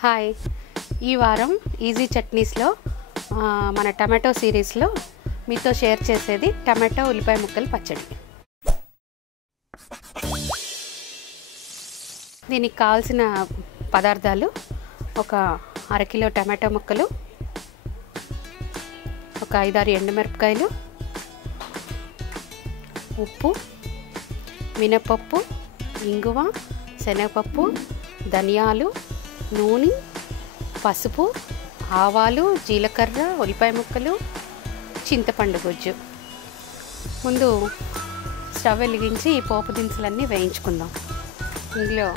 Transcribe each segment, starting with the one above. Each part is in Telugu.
హాయ్, ఈ వారం ఈజీ చట్నీస్లో మన టమాటో సిరీస్లో మీతో షేర్ చేసేది టమాటో ఉల్లిపాయ ముక్కల పచ్చడి. దీనికి కావాల్సిన పదార్థాలు: ఒక అరకిలో టమాటో ముక్కలు, ఒక 5-6 ఎండుమిరపకాయలు, ఉప్పు, మినపప్పు, ఇంగువ, శనగపప్పు, ధనియాలు, నూనె, పసుపు, ఆవాలు, జీలకర్ర, ఉల్లిపాయ ముక్కలు, చింతపండు గుజ్జు. ముందు స్టవ్ వెలిగించి ఈ పోపు దినుసులన్నీ వేయించుకుందాం. ఇందులో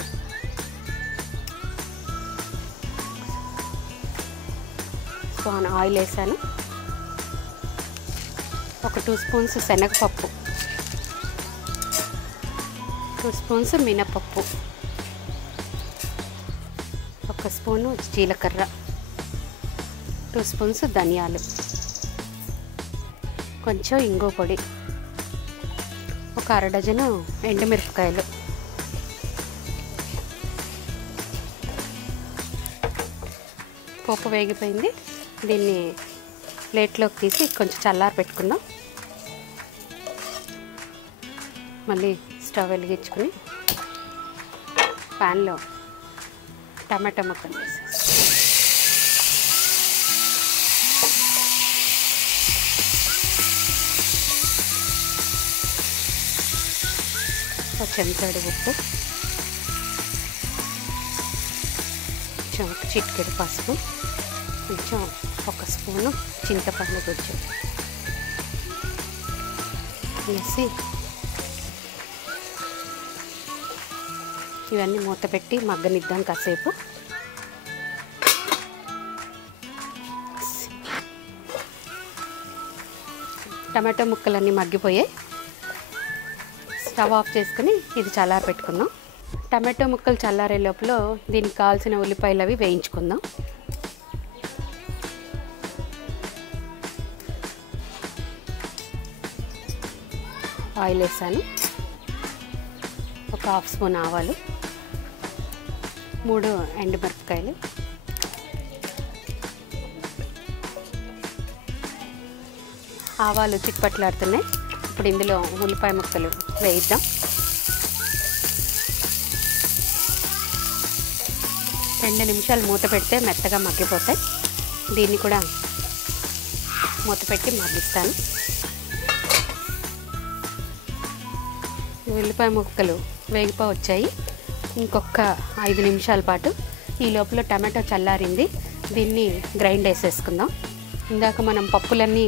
స్పూన్ ఆయిల్ వేసాను, ఒక 2 స్పూన్స్ శనగపప్పు, 2 స్పూన్స్ మినపప్పు, 1 స్పూను జీలకర్ర, 2 స్పూన్స్ ధనియాలు, కొంచెం ఇంగువ పొడి, ఒక 1/2 డజను ఎండుమిరపకాయలు, పోపు వేగిపోయింది. దీన్ని ప్లేట్లోకి తీసి కొంచెం చల్లారి పెట్టుకుందాం. మళ్ళీ స్టవ్ వెలిగించుకుని ప్యాన్లో టమాటా ముక్కలు వేసేసి ఒక చెంచాడు ఉప్పు, కొంచెం చిటికెడు పసుపు, కొంచెం 1 స్పూను చింతపండు గుజ్జు వేసి ఇవన్నీ మూత పెట్టి మగ్గనిద్దాం కాసేపు. టమాటో ముక్కలన్నీ మగ్గిపోయాయి. స్టవ్ ఆఫ్ చేసుకుని ఇది చల్లారి పెట్టుకుందాం. టమాటో ముక్కలు చల్లారే లోపల దీనికి కావాల్సిన ఉల్లిపాయలు అవి వేయించుకుందాం. ఆయిల్ వేసాను, ఒక 1/2 స్పూన్ ఆవాలు, 3 ఎండుమిరపకాయలు, ఆవాలు చిట్పట్లాడుతున్నాయి. ఇప్పుడు ఇందులో ఉల్లిపాయ ముక్కలు వేయిద్దాం. 2 నిమిషాలు మూత పెడితే మెత్తగా మగ్గిపోతాయి. దీన్ని కూడా మూత పెట్టి మగ్గిస్తాను. ఉల్లిపాయ ముక్కలు వేగిపో వచ్చాయి. ఇంకొక 5 నిమిషాల పాటు ఈ లోపల టమాటో చల్లారింది. దీన్ని గ్రైండ్ వేసేసుకుందాం. ఇందాక మనం పప్పులన్నీ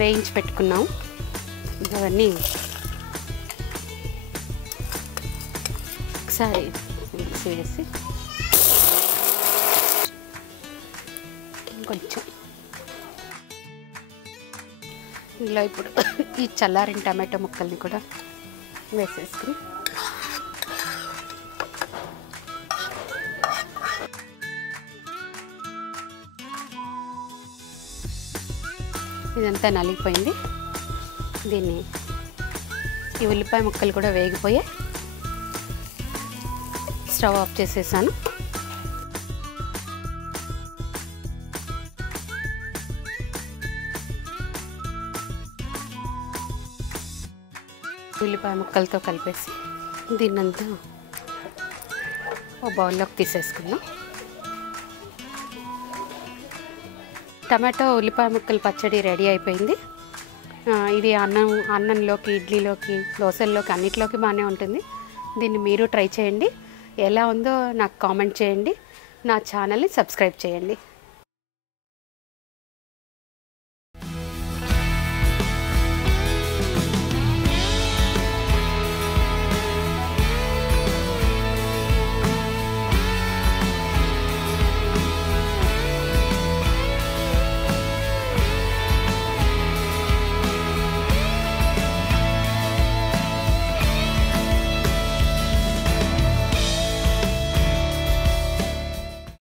వేయించి పెట్టుకున్నాం. అవన్నీ ఒకసారి మిక్సీ వేసి కొంచెం ఇలా ఇప్పుడు ఈ చల్లారిన టమాటో ముక్కల్ని కూడా వేసేసుకుని ఇదంతా నలిగిపోయింది. దీన్ని ఈ ఉల్లిపాయ ముక్కలు కూడా వేగిపోయాయి. స్టవ్ ఆఫ్ చేసేసాను. ఉల్లిపాయ ముక్కలతో కలిపేసి దీన్నంతా ఒక బౌల్లోకి తీసేసుకుందాం. టమాటో ఉల్లిపాయ ముక్కల పచ్చడి రెడీ అయిపోయింది. ఇది అన్నంలోకి, ఇడ్లీలోకి, దోశల్లోకి అన్నిటిలోకి బాగానే ఉంటుంది. దీన్ని మీరు ట్రై చేయండి. ఎలా ఉందో నాకు కామెంట్ చేయండి. నా ఛానల్ని సబ్స్క్రైబ్ చేయండి.